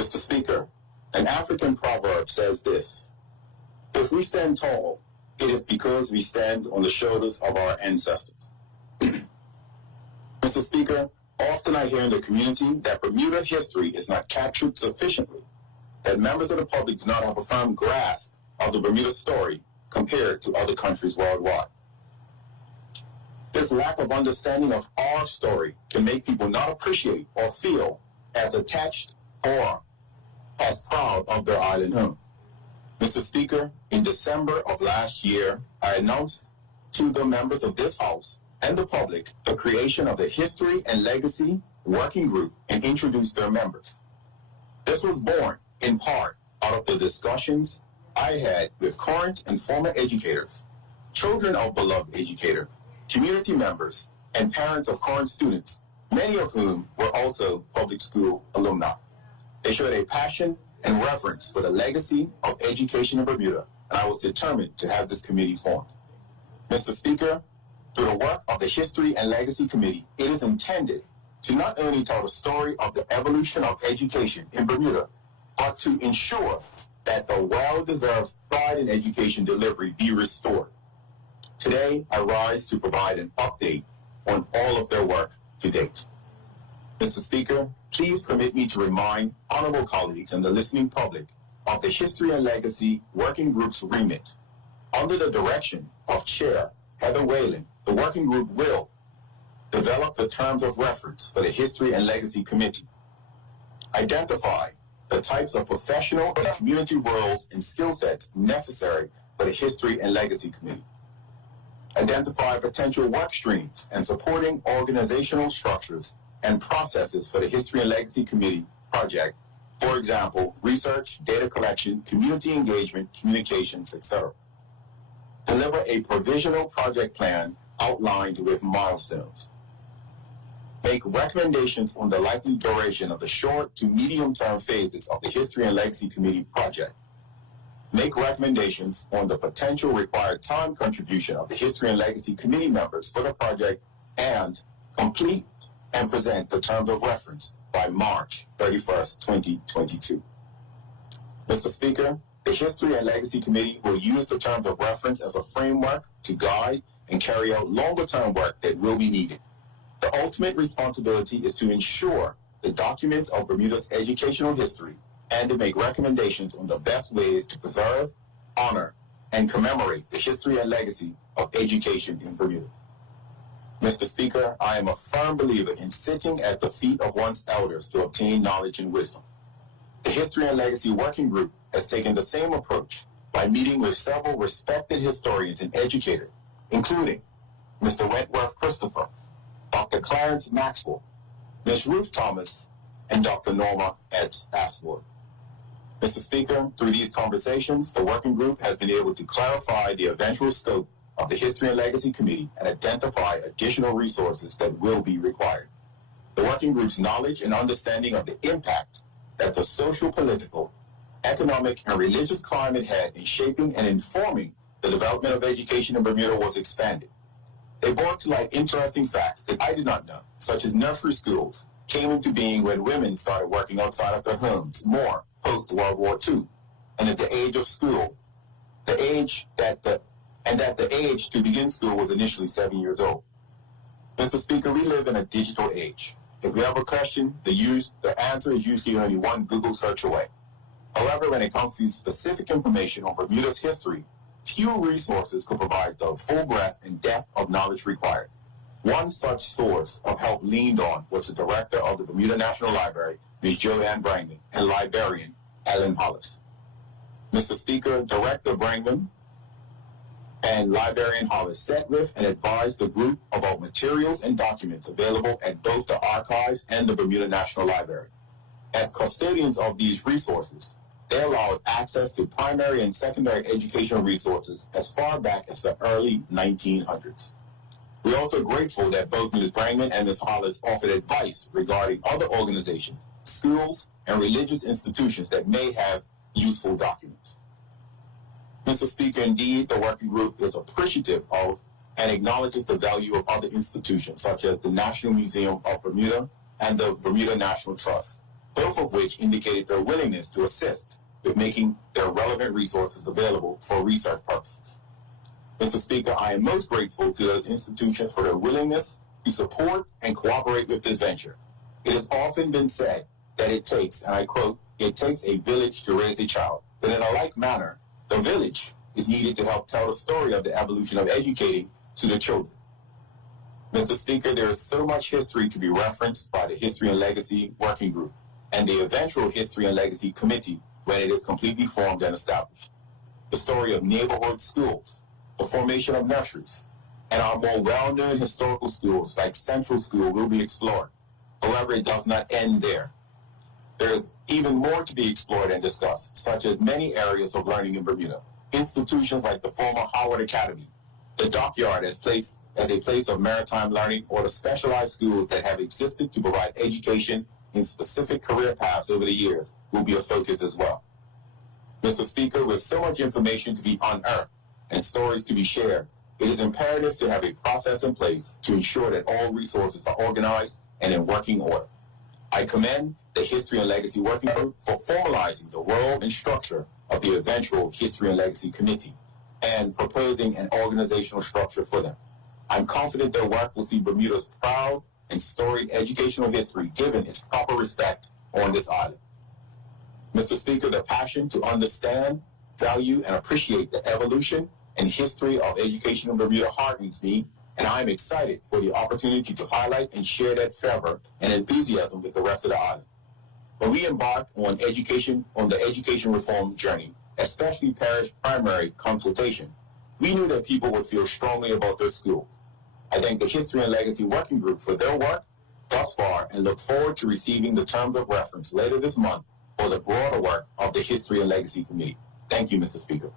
Mr. Speaker, an African proverb says this: if we stand tall, it is because we stand on the shoulders of our ancestors. Mr. Speaker, often I hear in the community that Bermuda history is not captured sufficiently, that members of the public do not have a firm grasp of the Bermuda story compared to other countries worldwide. This lack of understanding of our story can make people not appreciate or feel as attached or as proud of their island home. Mr. Speaker, in December of last year, I announced to the members of this House and the public the creation of the History and Legacy Working Group and introduced their members. This was born, in part, out of the discussions I had with current and former educators, children of beloved educators, community members, and parents of current students, many of whom were also public school alumni. They showed a passion and reverence for the legacy of education in Bermuda, and I was determined to have this committee formed. Mr. Speaker, through the work of the History and Legacy Committee, it is intended to not only tell the story of the evolution of education in Bermuda, but to ensure that the well-deserved pride in education delivery be restored. Today, I rise to provide an update on all of their work to date. Mr. Speaker, please permit me to remind honorable colleagues and the listening public of the History and Legacy Working Group's remit. Under the direction of Chair Heather Whalen, the working group will develop the terms of reference for the History and Legacy Committee, identify the types of professional and community roles and skill sets necessary for the History and Legacy Committee, identify potential work streams and supporting organizational structures and processes for the History and Legacy Committee project, for example, research, data collection, community engagement, communications, etc. Deliver a provisional project plan outlined with milestones. Make recommendations on the likely duration of the short to medium-term phases of the History and Legacy Committee project. Make recommendations on the potential required time contribution of the History and Legacy Committee members for the project, and complete and present the terms of reference by March 31st, 2022. Mr. Speaker, the History and Legacy Committee will use the terms of reference as a framework to guide and carry out longer-term work that will be needed. The ultimate responsibility is to ensure the documents of Bermuda's educational history and to make recommendations on the best ways to preserve, honor, and commemorate the history and legacy of education in Bermuda. Mr. Speaker, I am a firm believer in sitting at the feet of one's elders to obtain knowledge and wisdom. The History and Legacy Working Group has taken the same approach by meeting with several respected historians and educators, including Mr. Wentworth Christopher, Dr. Clarence Maxwell, Ms. Ruth Thomas, and Dr. Norma Ashford. Mr. Speaker, through these conversations, the working group has been able to clarify the eventual scope of the History and Legacy Committee and identify additional resources that will be required. The working group's knowledge and understanding of the impact that the social, political, economic, and religious climate had in shaping and informing the development of education in Bermuda was expanded. They brought to light interesting facts that I did not know, such as nursery schools came into being when women started working outside of their homes more post-World War II, and at the age of school, the age to begin school was initially 7 years old. Mr. Speaker, we live in a digital age. If we have a question, the answer is usually only one Google search away. However, when it comes to specific information on Bermuda's history, few resources could provide the full breadth and depth of knowledge required. One such source of help leaned on was the director of the Bermuda National Library, Ms. Joanne Brangman, and librarian Ellen Hollis. Mr. Speaker, Director Brangman and Librarian Hollis sat with and advised the group about materials and documents available at both the archives and the Bermuda National Library. As custodians of these resources, they allowed access to primary and secondary educational resources as far back as the early 1900s. We're also grateful that both Ms. Brangman and Ms. Hollis offered advice regarding other organizations, schools, and religious institutions that may have useful documents. Mr. Speaker, indeed, the working group is appreciative of and acknowledges the value of other institutions such as the National Museum of Bermuda and the Bermuda National Trust. both of which indicated their willingness to assist with making their relevant resources available for research purposes. Mr. Speaker, I am most grateful to those institutions for their willingness to support and cooperate with this venture. It has often been said that it takes, and I quote, "it takes a village to raise a child." But in a like manner, the village is needed to help tell the story of the evolution of educating to the children. Mr. Speaker, there is so much history to be referenced by the History and Legacy Working Group and the eventual History and Legacy Committee when it is completely formed and established. The story of neighborhood schools, the formation of nurseries, and our more well-known historical schools like Central School will be explored. However, it does not end there. There is even more to be explored and discussed, such as many areas of learning in Bermuda. Institutions like the former Howard Academy, the dockyard as a place of maritime learning, or the specialized schools that have existed to provide education in specific career paths over the years will be a focus as well. Mr. Speaker, with so much information to be unearthed and stories to be shared, it is imperative to have a process in place to ensure that all resources are organized and in working order. I commend the History and Legacy Working Group for formalizing the role and structure of the eventual History and Legacy Committee and proposing an organizational structure for them. I'm confident their work will see Bermuda's proud and storied educational history given its proper respect on this island. Mr. Speaker, the passion to understand, value, and appreciate the evolution and history of education in Bermuda heartens me, and I am excited for the opportunity to highlight and share that fervor and enthusiasm with the rest of the island. When we embarked on the education reform journey, especially parish primary consultation, we knew that people would feel strongly about their school. I thank the History and Legacy Working Group for their work thus far and look forward to receiving the terms of reference later this month for the broader work of the History and Legacy Committee. Thank you, Mr. Speaker.